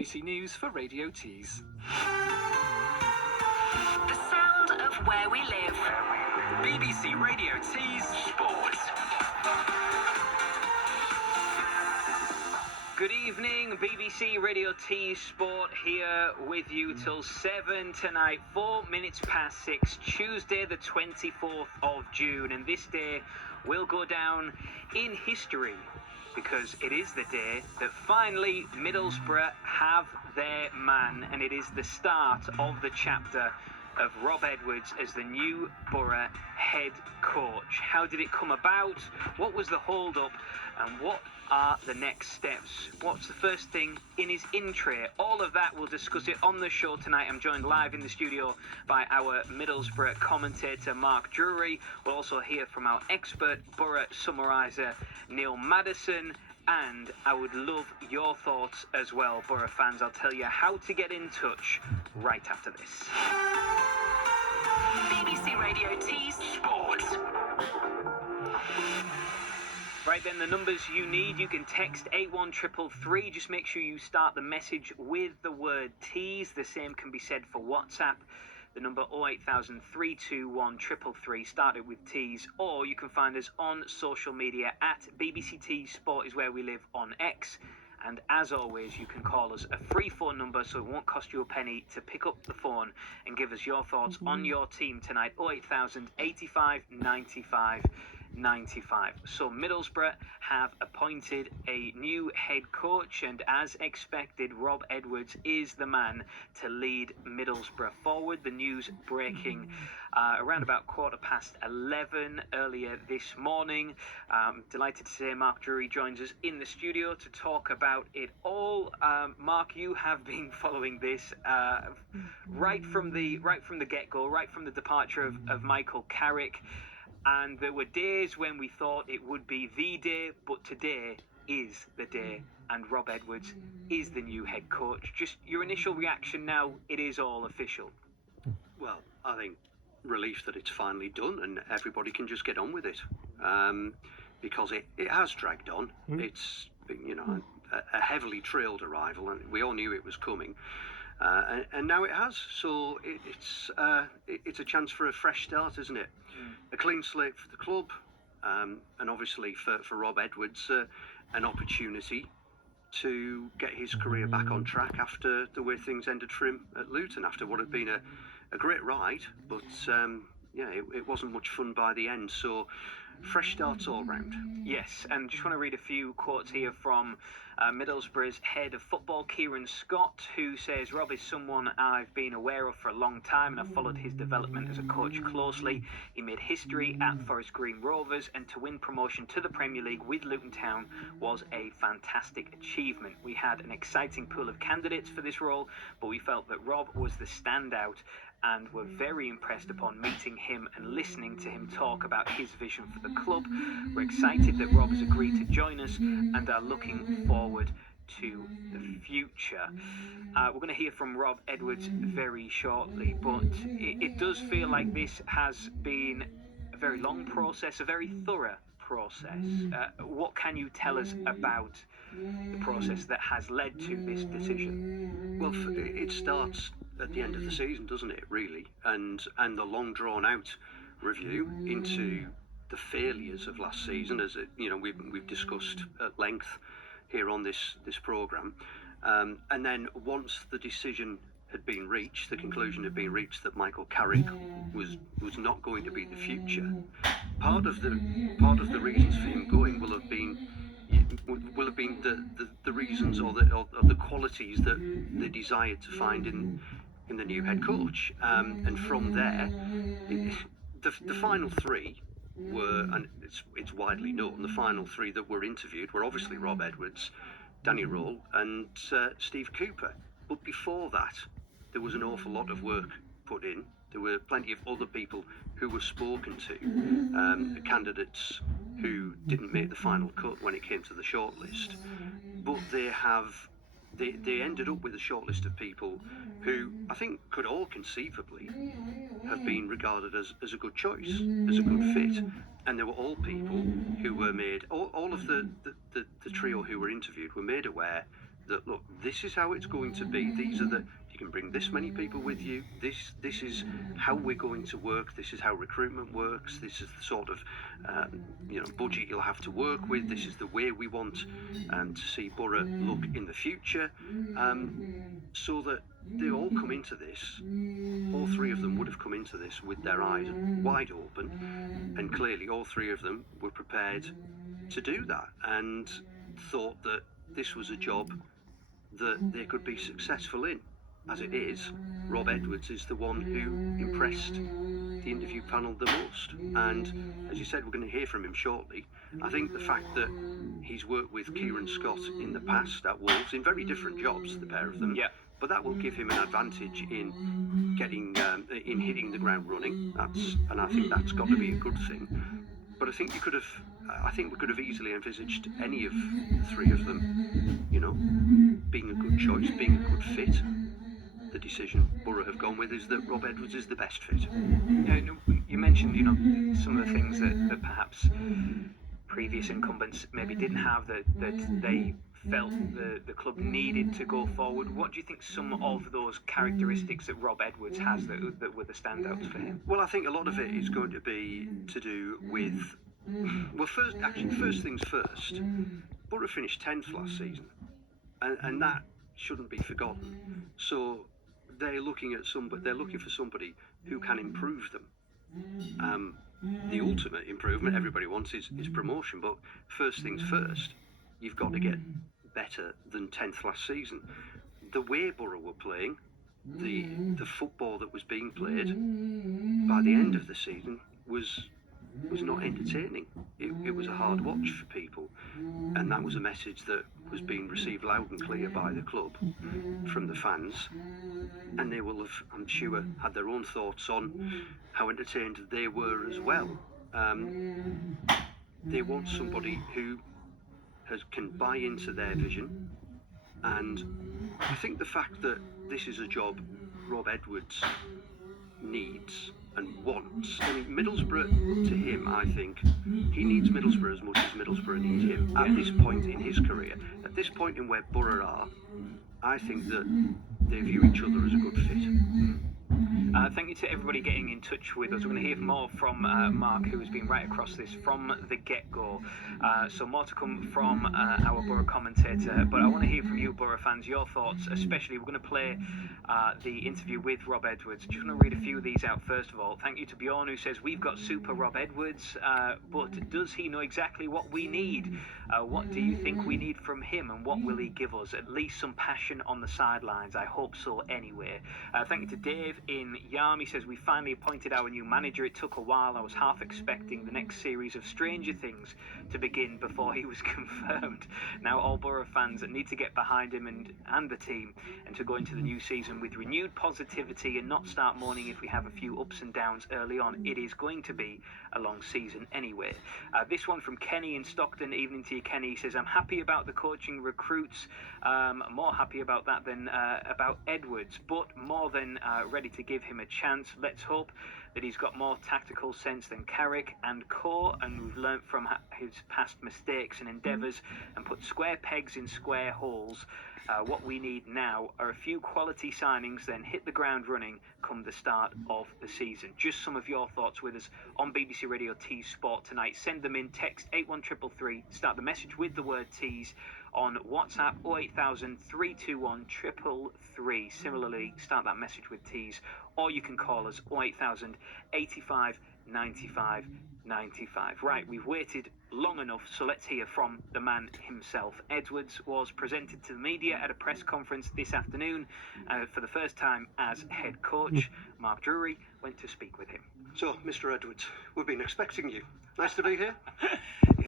BBC News for Radio Tees. The sound of where we live. BBC Radio Tees Sport. Good evening, BBC Radio Tees Sport here with you till 7 tonight, 4 minutes past 6, Tuesday the 24th of June, and this day will go down in history because it is the day that finally Middlesbrough have their man, and it is the start of the chapter of Rob Edwards as the new Borough head coach. How did it come about? What was the hold-up? And what are the next steps? What's the first thing in his in tray? All of that, we'll discuss it on the show tonight. I'm joined live in the studio by our Middlesbrough commentator, Mark Drury. We'll also hear from our expert Borough summariser, Neil Maddison. And I would love your thoughts as well, Borough fans. I'll tell you how to get in touch right after this. BBC Radio Tees Sport. Right then, the numbers you need, you can text 81333. Just make sure you start the message with the word tease. The same can be said for WhatsApp. The number 080032133, start it with tease, or you can find us on social media at BBC Tees Sport is where we live on X. And as always, you can call us a free phone number, so it won't cost you a penny to pick up the phone and give us your thoughts on your team tonight. 08000 85 95 95. So Middlesbrough have appointed a new head coach, and as expected, Rob Edwards is the man to lead Middlesbrough forward. The news breaking around about 11:15 earlier this morning. Delighted to say Mark Drury joins us in the studio to talk about it all. Mark, you have been following this right from the get-go, right from the departure of Michael Carrick. And there were days when we thought it would be the day, but today is the day, and Rob Edwards is the new head coach. Just your initial reaction now, it is all official. Well, I think relief that it's finally done and everybody can just get on with it, because it has dragged on. It's, a heavily trailed arrival, and we all knew it was coming. And now it has, so it's a chance for a fresh start, isn't it? A clean slate for the club, and obviously for Rob Edwards, an opportunity to get his career back on track after the way things ended for him at Luton, after what had been a great ride, but it wasn't much fun by the end, so fresh starts all round. Yes, and just want to read a few quotes here from Middlesbrough's head of football, Kieran Scott, who says, Rob is someone I've been aware of for a long time, and I've followed his development as a coach closely. He made history at Forest Green Rovers, and to win promotion to the Premier League with Luton Town was a fantastic achievement. We had an exciting pool of candidates for this role, but we felt that Rob was the standout, and were very impressed upon meeting him and listening to him talk about his vision for the club. We're excited that Rob has agreed to join us and are looking forward to the future. We're going to hear from Rob Edwards very shortly, but it does feel like this has been a very long process, a very thorough process. What can you tell us about the process that has led to this decision? Well, it starts at the end of the season, doesn't it, really? And the long drawn out review into the failures of last season, as we've discussed at length here on this programme. And then once the decision had been reached, the conclusion had been reached that Michael Carrick was not going to be the future. Part of the reasons for him going will have been the reasons or the qualities that they desired to find in the new head coach, and from there, the final three were, and it's widely known, the final three that were interviewed were obviously Rob Edwards, Danny Röhl, and Steve Cooper. But before that, there was an awful lot of work put in. There were plenty of other people who were spoken to, candidates who didn't make the final cut when it came to the shortlist, but they ended up with a shortlist of people who I think could all conceivably have been regarded as a good choice, as a good fit. And they were all people who were made, all of the trio who were interviewed were made aware that, look, this is how it's going to be. These are the, you can bring this many people with you. This is how we're going to work. This is how recruitment works. This is the sort of budget you'll have to work with. This is the way we want to see Borough look in the future, so that they all come into this. All three of them would have come into this with their eyes wide open, and clearly all three of them were prepared to do that and thought that this was a job that they could be successful in. As it is, Rob Edwards is the one who impressed the interview panel the most, and as you said, we're going to hear from him shortly. I think the fact that he's worked with Kieran Scott in the past at Wolves in very different jobs, the pair of them, but that will give him an advantage in getting in hitting the ground running. And I think that's got to be a good thing. But I think we could have easily envisaged any of the three of them, being a good choice, being a good fit. The decision Borough have gone with is that Rob Edwards is the best fit. You mentioned, some of the things that perhaps previous incumbents maybe didn't have, that they felt the club needed to go forward. What do you think some of those characteristics that Rob Edwards has that were the standouts for him? Well, I think a lot of it is going to be to do with, first things first, Borough finished 10th last season, and that shouldn't be forgotten. So they're looking for somebody who can improve them. The ultimate improvement everybody wants is promotion, but first things first, you've got to get better than 10th last season. The way Borough were playing, the football that was being played by the end of the season was not entertaining. It was a hard watch for people, and that was a message that was being received loud and clear by the club from the fans, and they will have, I'm sure, had their own thoughts on how entertained they were as well. They want somebody who can buy into their vision, and I think the fact that this is a job Rob Edwards needs and wants. I mean, Middlesbrough, to him, I think, he needs Middlesbrough as much as Middlesbrough needs him at this point in his career. At this point in where Borough are, I think that they view each other as a good fit. Thank you to everybody getting in touch with us. We're going to hear more from Mark, who has been right across this from the get-go. So more to come from our Borough commentator. But I want to hear from you, Borough fans, your thoughts. Especially, we're going to play the interview with Rob Edwards. Just going to read a few of these out first of all. Thank you to Bjorn, who says, we've got super Rob Edwards, but does he know exactly what we need? What do you think we need from him, and what will he give us? At least some passion on the sidelines. I hope so anyway. Thank you to Dave in Yarm. He says, we finally appointed our new manager. It took a while. I was half expecting the next series of Stranger Things to begin before he was confirmed. Now all Borough fans need to get behind him and the team, and to go into the new season with renewed positivity and not start mourning if we have a few ups and downs early on. It is going to be a long season anyway. This one from Kenny in Stockton. Evening to you, Kenny. He says, I'm happy about the coaching recruits. More happy about that than about Edwards, but more than ready to give him a chance. Let's hope that he's got more tactical sense than Carrick and co, and we've learnt from his past mistakes and endeavours and put square pegs in square holes. What we need now are a few quality signings, then hit the ground running come the start of the season. Just some of your thoughts with us on BBC Radio Tees Sport tonight. Send them in, text 81333, start the message with the word Tees on WhatsApp 08000 321 333. Similarly, start that message with Tees, or you can call us 08000 85 95 95. Right, we've waited long enough, so let's hear from the man himself. Edwards was presented to the media at a press conference this afternoon for the first time as head coach. Mark Drury went to speak with him. So, Mr. Edwards, we've been expecting you. Nice to be here.